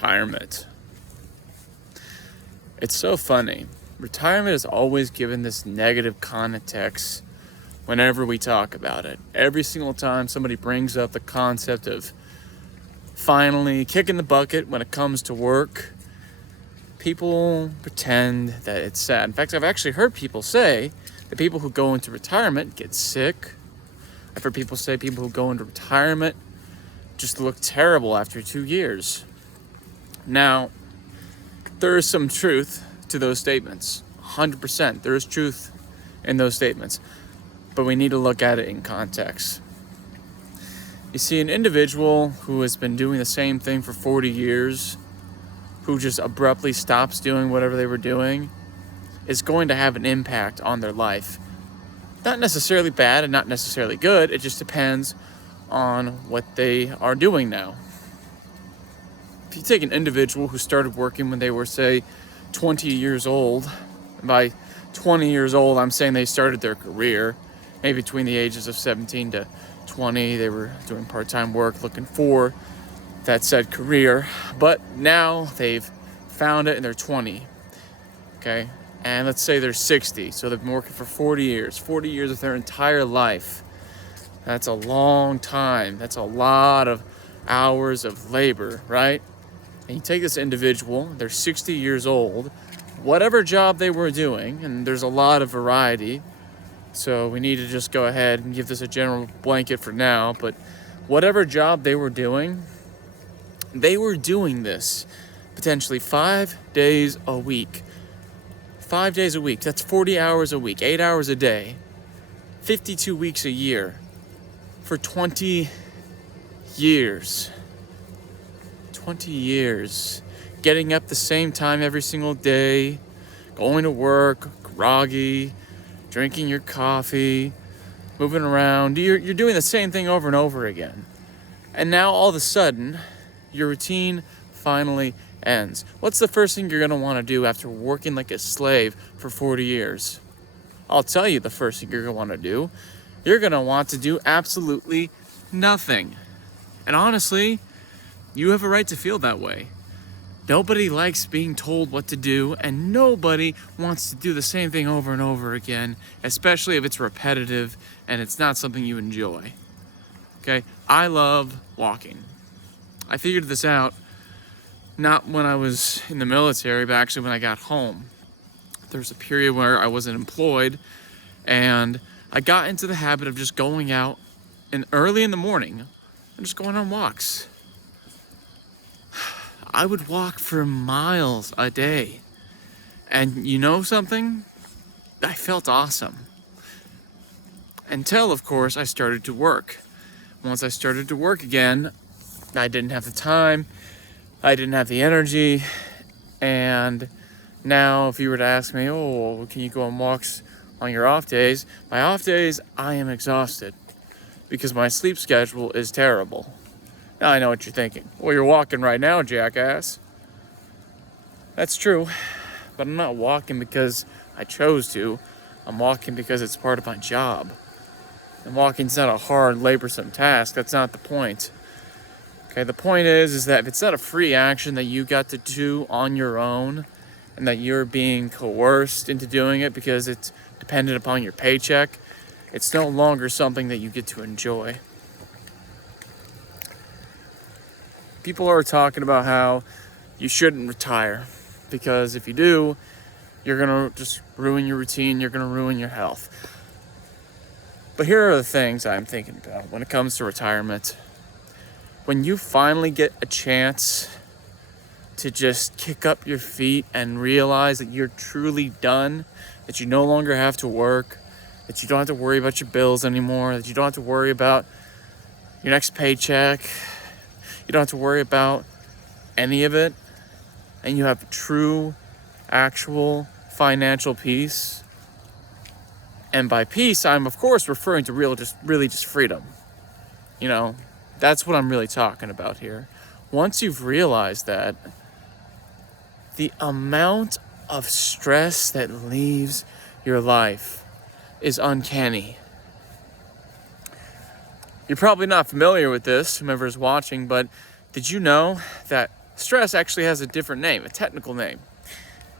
retirement. It's so funny. Retirement is always given this negative context whenever we talk about it. Every single time somebody brings up the concept of finally kicking the bucket when it comes to work, people pretend that it's sad. In fact, I've actually heard people say that people who go into retirement get sick. I've heard people say people who go into retirement just look terrible after 2 years. Now, there is some truth to those statements. 100%. There is truth in those statements. But we need to look at it in context. You see, an individual who has been doing the same thing for 40 years, who just abruptly stops doing whatever they were doing, is going to have an impact on their life. Not necessarily bad and not necessarily good. It just depends on what they are doing now. If you take an individual who started working when they were, say, 20 years old, and by 20 years old, I'm saying they started their career, maybe between the ages of 17 to 20, they were doing part-time work looking for that said career, but now they've found it and they're 20, okay? And let's say they're 60, so they've been working for 40 years of their entire life. That's a long time. That's a lot of hours of labor, right? And you take this individual, they're 60 years old, whatever job they were doing, and there's a lot of variety, so we need to just go ahead and give this a general blanket for now, but whatever job they were doing this potentially 5 days a week. 5 days a week, that's 40 hours a week, 8 hours a day, 52 weeks a year, for 20 years. 20 years, getting up the same time every single day, going to work, groggy, drinking your coffee, moving around. You're doing the same thing over and over again. And now all of a sudden, your routine finally ends. What's the first thing you're going to want to do after working like a slave for 40 years? I'll tell you the first thing you're going to want to do. You're going to want to do absolutely nothing. And honestly, you have a right to feel that way. Nobody likes being told what to do, and nobody wants to do the same thing over and over again, especially if it's repetitive and it's not something you enjoy. Okay? I love walking. I figured this out not when I was in the military, but actually when I got home. There was a period where I wasn't employed, and I got into the habit of just going out and early in the morning and just going on walks. I would walk for miles a day. And you know something? I felt awesome. Until, of course, I started to work. Once I started to work again, I didn't have the time, I didn't have the energy, and now if you were to ask me, oh, can you go on walks on your off days? My off days, I am exhausted because my sleep schedule is terrible. Now I know what you're thinking. Well, you're walking right now, jackass. That's true, but I'm not walking because I chose to. I'm walking because it's part of my job. And walking's not a hard, laborsome task. That's not the point. Okay, the point is that if it's not a free action that you got to do on your own, and that you're being coerced into doing it because it's dependent upon your paycheck, it's no longer something that you get to enjoy. People are talking about how you shouldn't retire because if you do, you're going to just ruin your routine, you're going to ruin your health. But here are the things I'm thinking about when it comes to retirement. When you finally get a chance to just kick up your feet and realize that you're truly done, that you no longer have to work, that you don't have to worry about your bills anymore, that you don't have to worry about your next paycheck, you don't have to worry about any of it, and you have true, actual financial peace. And by peace, I'm of course referring to really just freedom. You know, that's what I'm really talking about here. Once you've realized that, the amount of stress that leaves your life is uncanny. You're probably not familiar with this, whomever is watching, but did you know that stress actually has a different name, a technical name.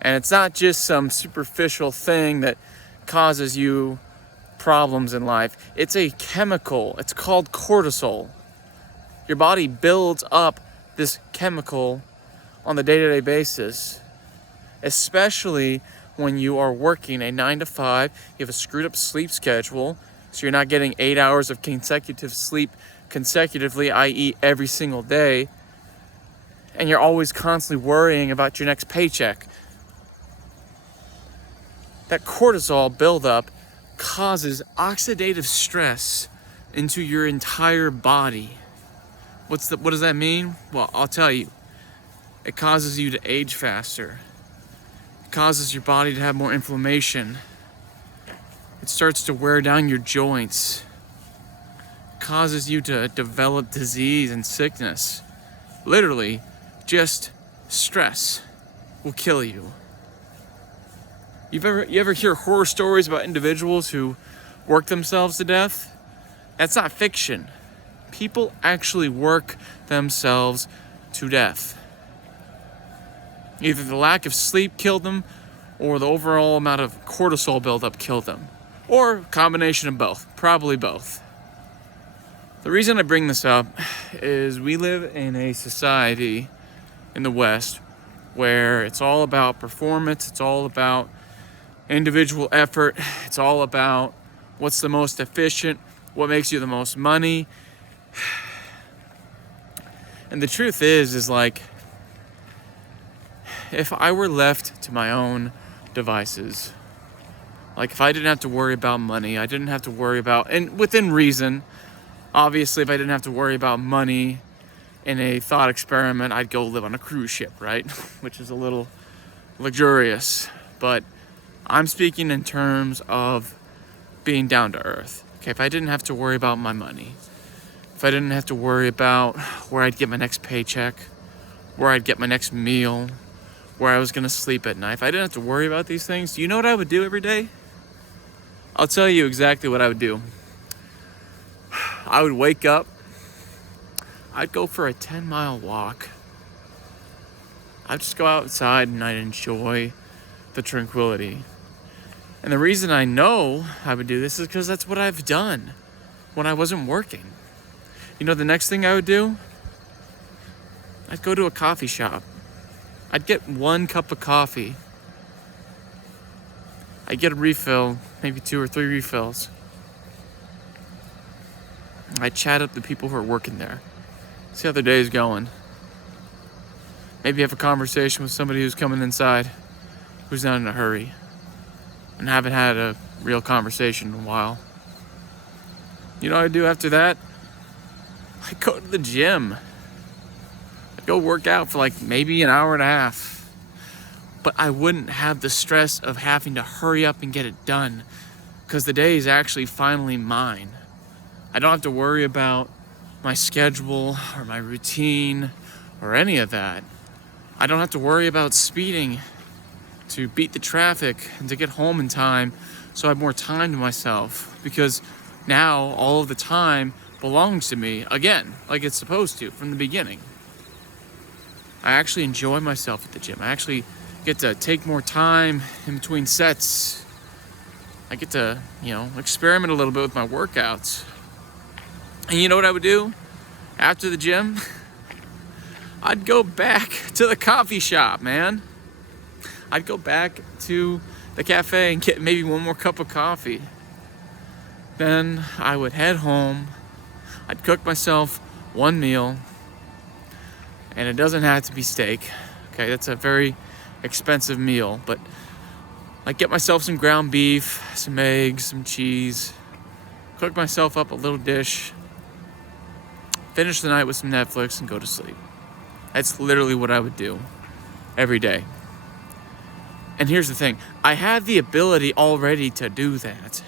And it's not just some superficial thing that causes you problems in life. It's a chemical. It's called cortisol. Your body builds up this chemical on the day-to-day basis, especially when you are working a 9 to 5, you have a screwed up sleep schedule, so you're not getting 8 hours of consecutive sleep consecutively, i.e. every single day, and you're always constantly worrying about your next paycheck. That cortisol buildup causes oxidative stress into your entire body. What does that mean? Well, I'll tell you. It causes you to age faster. It causes your body to have more inflammation. It starts to wear down your joints. It causes you to develop disease and sickness. Literally, just stress will kill you. You ever hear horror stories about individuals who work themselves to death? That's not fiction. People actually work themselves to death. Either the lack of sleep killed them, or the overall amount of cortisol buildup killed them. Or a combination of both, probably both. The reason I bring this up is we live in a society in the West where it's all about performance, it's all about individual effort, it's all about what's the most efficient, what makes you the most money. And the truth is like, if I were left to my own devices, like if I didn't have to worry about money, I didn't have to worry about, and within reason, obviously if I didn't have to worry about money in a thought experiment, I'd go live on a cruise ship, right? Which is a little luxurious, but I'm speaking in terms of being down to earth. Okay, if I didn't have to worry about my money, if I didn't have to worry about where I'd get my next paycheck, where I'd get my next meal, where I was gonna sleep at night, if I didn't have to worry about these things, do you know what I would do every day? I'll tell you exactly what I would do. I would wake up, I'd go for a 10-mile walk. I'd just go outside and I'd enjoy the tranquility. And the reason I know I would do this is because that's what I've done when I wasn't working. You know, the next thing I would do? I'd go to a coffee shop. I'd get 1 cup of coffee. I'd get a refill, maybe 2 or 3 refills. I'd chat up the people who are working there. See how their day is going. Maybe have a conversation with somebody who's coming inside, who's not in a hurry, and haven't had a real conversation in a while. You know what I'd do after that? I'd go to the gym. I'd go work out for like maybe an hour and a half. But I wouldn't have the stress of having to hurry up and get it done, because the day is actually finally mine. I don't have to worry about my schedule or my routine or any of that. I don't have to worry about speeding to beat the traffic and to get home in time, so I have more time to myself, because now all of the time belongs to me again, like it's supposed to from the beginning. I actually enjoy myself at the gym. I actually get to take more time in between sets. I get to, experiment a little bit with my workouts. And you know what I would do after the gym? I'd go back to the coffee shop, man. I'd go back to the cafe and get maybe 1 more cup of coffee. Then I would head home. I'd cook myself 1 meal. And it doesn't have to be steak. Okay, that's a very expensive meal. But I'd get myself some ground beef, some eggs, some cheese. Cook myself up a little dish. Finish the night with some Netflix and go to sleep. That's literally what I would do every day. And here's the thing. I had the ability already to do that.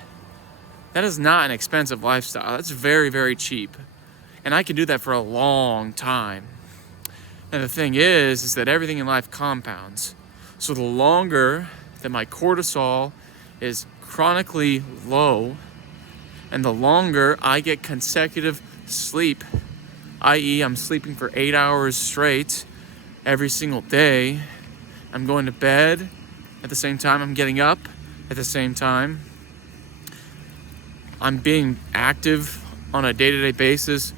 That is not an expensive lifestyle. That's very, very cheap. And I can do that for a long time. And the thing is that everything in life compounds. So the longer that my cortisol is chronically low, and the longer I get consecutive sleep, i.e. I'm sleeping for 8 hours straight, every single day. I'm going to bed at the same time I'm getting up at the same time. I'm being active on a day-to-day basis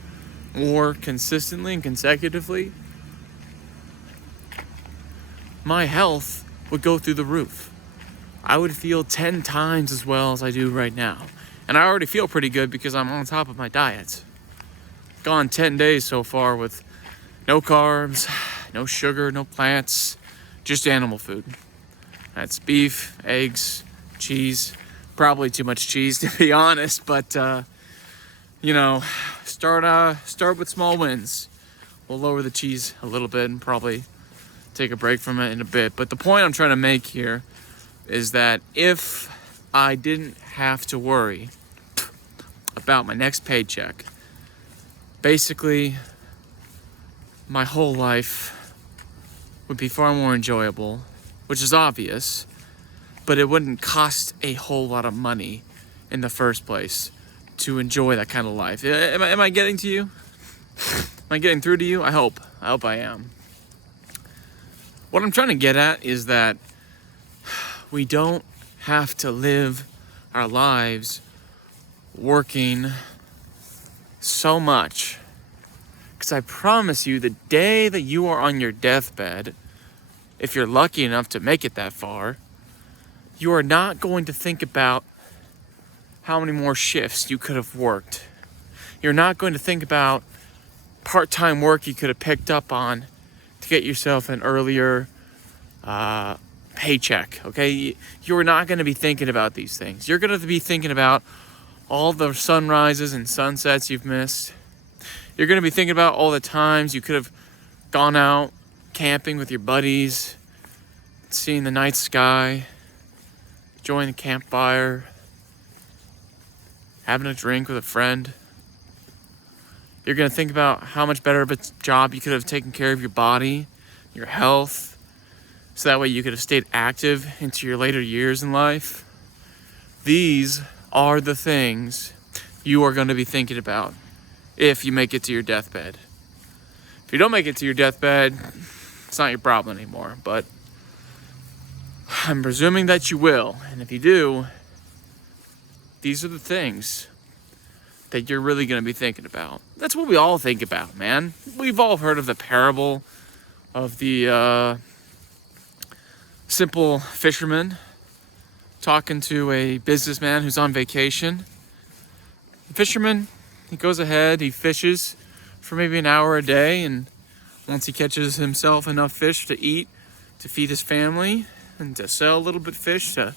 more consistently and consecutively. My health would go through the roof. I would feel 10 times as well as I do right now. And I already feel pretty good because I'm on top of my diet. Gone 10 days so far with no carbs, no sugar, no plants, just animal food. That's beef, eggs, cheese. Probably too much cheese to be honest, but start with small wins. We'll lower the cheese a little bit and probably take a break from it in a bit. But the point I'm trying to make here is that if I didn't have to worry about my next paycheck, basically my whole life would be far more enjoyable, which is obvious, but it wouldn't cost a whole lot of money in the first place to enjoy that kind of life. Am I getting to you? Am I getting through to you? I hope I am. What I'm trying to get at is that we don't have to live our lives working so much. Because I promise you, the day that you are on your deathbed, if you're lucky enough to make it that far, you are not going to think about how many more shifts you could have worked. You're not going to think about part-time work you could have picked up on to get yourself an earlier paycheck, okay? You're not going to be thinking about these things. You're going to be thinking about all the sunrises and sunsets you've missed. You're going to be thinking about all the times you could have gone out camping with your buddies, seeing the night sky, enjoying the campfire, having a drink with a friend. You're going to think about how much better of a job you could have taken care of your body, your health, so that way you could have stayed active into your later years in life. These are the things you are going to be thinking about if you make it to your deathbed. If you don't make it to your deathbed, it's not your problem anymore, but I'm presuming that you will. And if you do, these are the things that you're really going to be thinking about. That's what we all think about, man. We've all heard of the parable of the simple fisherman talking to a businessman who's on vacation. The fisherman, he goes ahead, he fishes for maybe an hour a day, and once he catches himself enough fish to eat, to feed his family, and to sell a little bit of fish to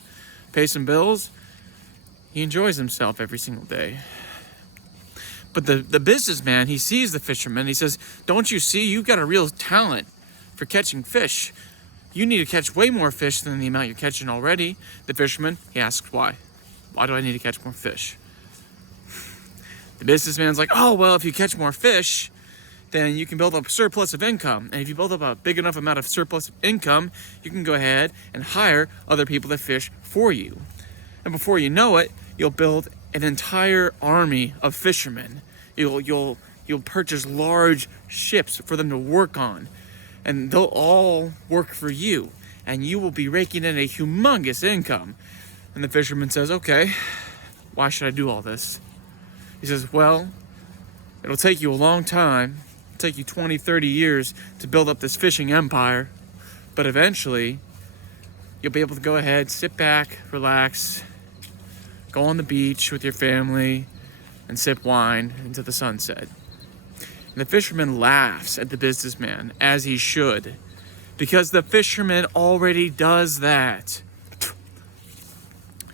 pay some bills, he enjoys himself every single day. But the businessman, he sees the fisherman, he says, "Don't you see, you've got a real talent for catching fish. You need to catch way more fish than the amount you're catching already." The fisherman, he asks why. Why do I need to catch more fish? The businessman's like, "Oh, well, if you catch more fish, then you can build up a surplus of income. And if you build up a big enough amount of surplus of income, you can go ahead and hire other people to fish for you. And before you know it, you'll build an entire army of fishermen. You'll purchase large ships for them to work on, and they'll all work for you, and you will be raking in a humongous income." And the fisherman says, "Okay, why should I do all this?" He says, "Well, it'll take you a long time. It'll take you 20, 30 years to build up this fishing empire, but eventually you'll be able to go ahead, sit back, relax, go on the beach with your family, and sip wine into the sunset." And the fisherman laughs at the businessman, as he should, because the fisherman already does that.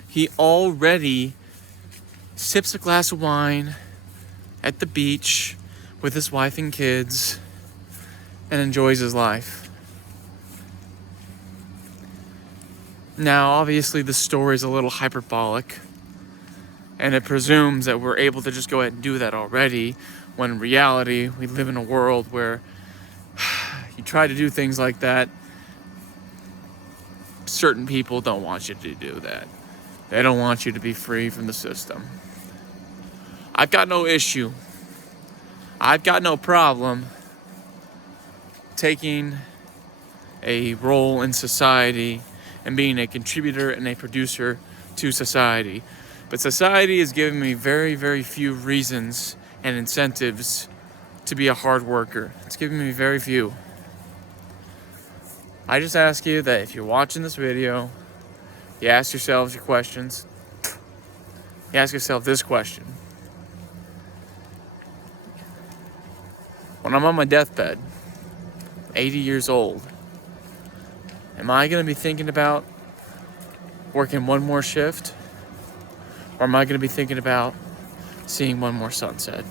He already sips a glass of wine at the beach with his wife and kids and enjoys his life. Now, obviously, the story is a little hyperbolic, and it presumes that we're able to just go ahead and do that already, when in reality, we live in a world where you try to do things like that, certain people don't want you to do that. They don't want you to be free from the system. I've got no issue. I've got no problem taking a role in society and being a contributor and a producer to society. But society has given me very, very few reasons and incentives to be a hard worker. It's given me very few. I just ask you that if you're watching this video, you ask yourselves your questions. You ask yourself this question. When I'm on my deathbed, 80 years old, am I going to be thinking about working one more shift? Or am I going to be thinking about seeing one more sunset?